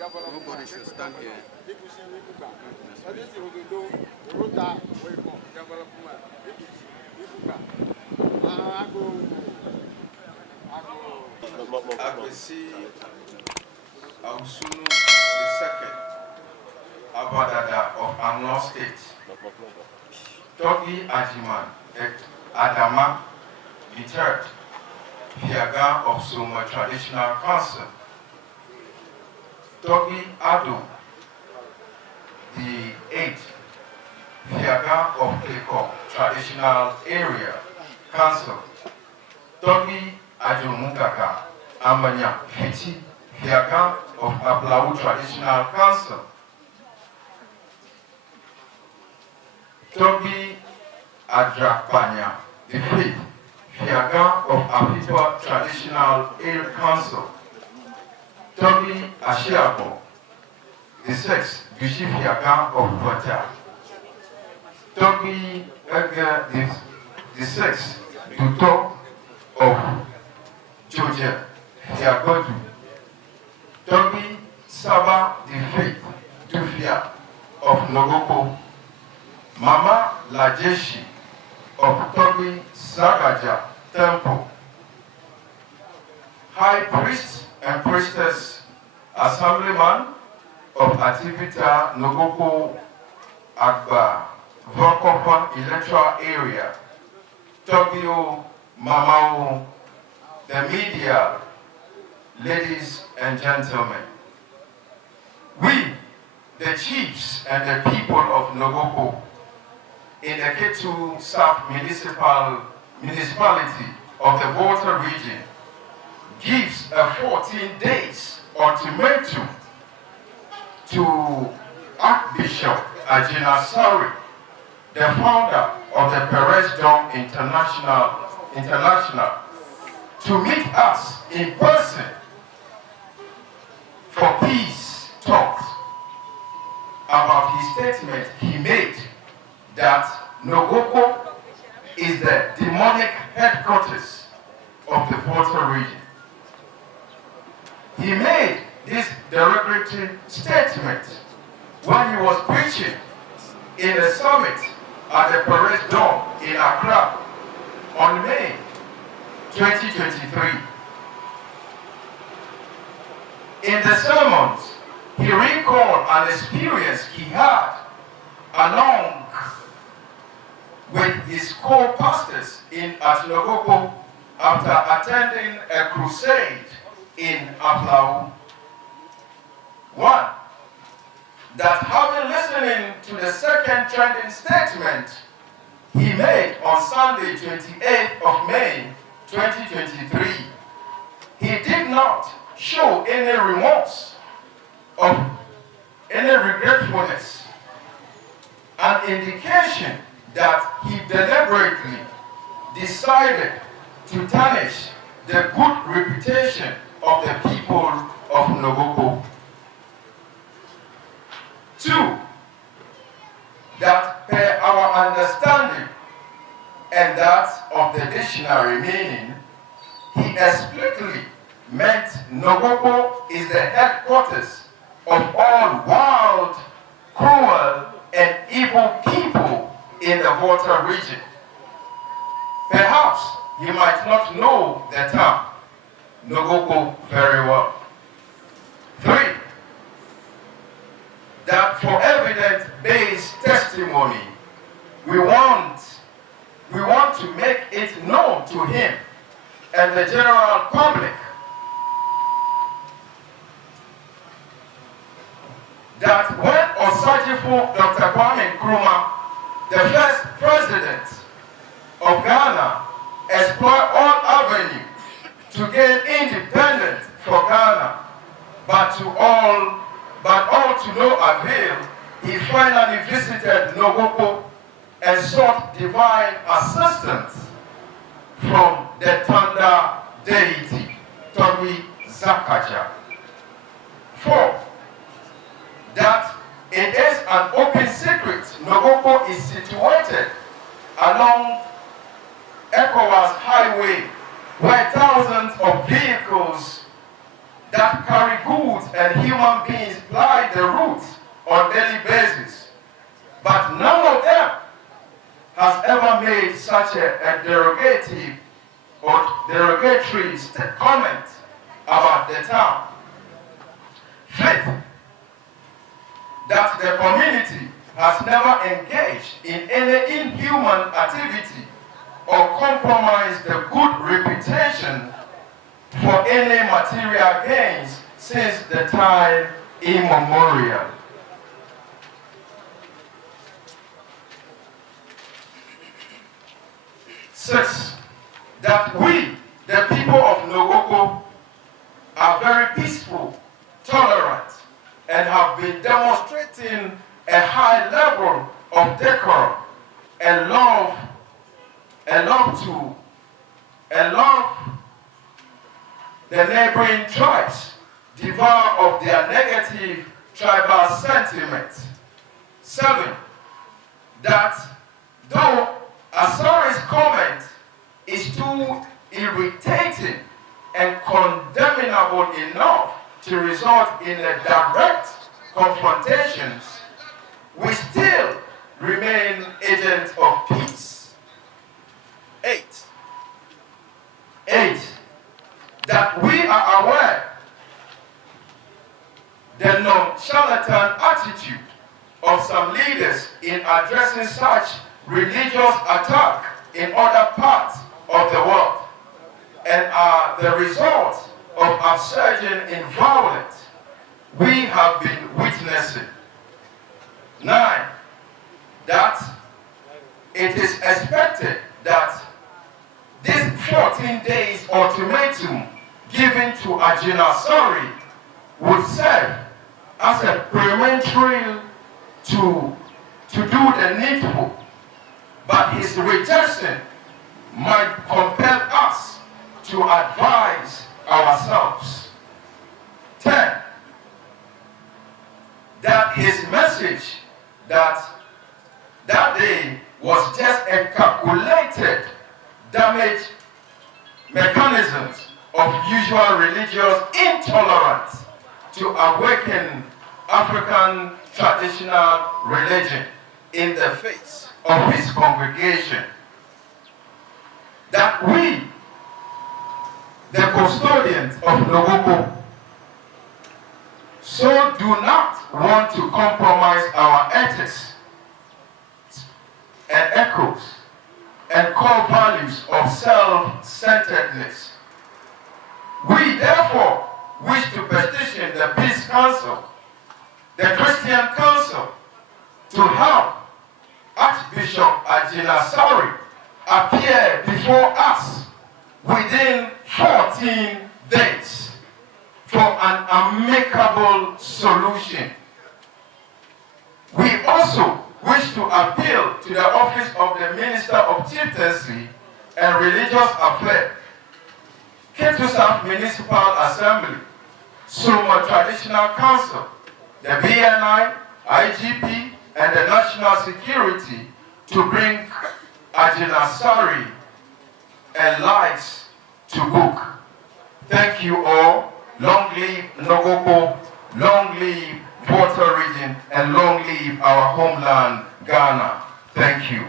Nobody should stand here. Agbesi Ausunu II, Abadada of Anambra State, Togi Ajiman Adama III, Fiaga of Suma Traditional Council, Togi Ado the 8th, Fiaga of Keko Traditional Area Council, Togi Ajomungaka Amanya Fiti, Fiaga of Ablau Traditional Council, Togi Adrakpanya the 5th, Fiaga of Apipa Traditional Area Council, Togi Ashiabo the 6th, Bishi Fiaga of Vata, Togi Ega the 6th, Duto of Georgia, Fiagodu, Togi Saba the 5th, Dufia of Nogokpo, Mama Lajeshi of Togi Sagaja Temple, High Priest and Priestess Assemblyman of Ativita Nogokpo Agba Vokopa Electoral Area, Tokyo Mamao, the media, ladies and gentlemen. We, the chiefs and the people of Nogokpo in the Ketu South municipality of the Volta region gives a 14 days ultimatum to Archbishop Agyinasare, the founder of the Perez Dome International, to meet us in person for peace talks about his statement he made that Nogokpo is the demonic headquarters of the Volta region. He made this derogatory statement when he was preaching in a summit at the Perez Dome in Accra on May 2023. In the sermons, he recalled an experience he had along with his co-pastors at Nogokpo after attending a crusade in Ablau. One, that having listening to the second trending statement he made on Sunday, 28th of May, 2023, he did not show any remorse or any regretfulness, an indication that he deliberately decided to tarnish the good reputation of the people of Nogokpo. Two, that per our understanding and that of the dictionary meaning, he explicitly meant Nogokpo is the headquarters of all wild, cruel, and evil people in the Volta region. Perhaps you might not know the term Nogokpo very well. Three, that for evidence-based testimony, we want to make it known to him and the general public that when Osajifo Dr. Kwame Nkrumah, the first president of Ghana, explored all avenues to gain independence for Ghana, but all to no avail, he finally visited Nogokpo and sought divine assistance from the thunder deity, Togi Zakaja. Four, that it is an open secret Nogokpo is situated along ECOWAS highway where thousands of vehicles that carry goods and human human beings ply the route on daily basis, but none of them has ever made such a derogatory comment about the town. Fifth, that the community has never engaged in any inhuman activity or compromised the good reputation for any material gains since the time immemorial. Six, that we, the people of Nogokpo, are very peaceful, tolerant, and have been demonstrating a high level of decorum and love the neighboring tribes, devoid of their negative tribal sentiments. 7, that though Asare's comment is too irritating and condemnable enough to result in a direct confrontations, we still remain agents of peace. 8, that we are aware the nonchalant attitude of some leaders in addressing such religious attack in other parts of the world, and are the result of upsurging in violence we have been witnessing. 9, that it is expected that this 14 days ultimatum given to Agyinasare would serve as a premonitory to do the needful, but his rejection might compel us to advise ourselves. 10, that his message that day was just a calculated damage mechanisms of usual religious intolerance to awaken African traditional religion in the face of his congregation. That we, the custodians of Nogokpo, so do not want to compromise our ethics and echoes and core values of self-centeredness. We therefore wish to petition the Peace Council, the Christian Council, to help Archbishop Agyinasare appear before us within 14 days for an amicable solution. We also wish to appeal to the office of the Minister of Chieftaincy and Religious Affairs, Ketusaf Municipal Assembly, Suma Traditional Council, the BNI, IGP, and the National Security to bring Agyinasare and lives to book. Thank you all. Long live Nogokpo, long live Volta region, and long live our homeland, Ghana. Thank you.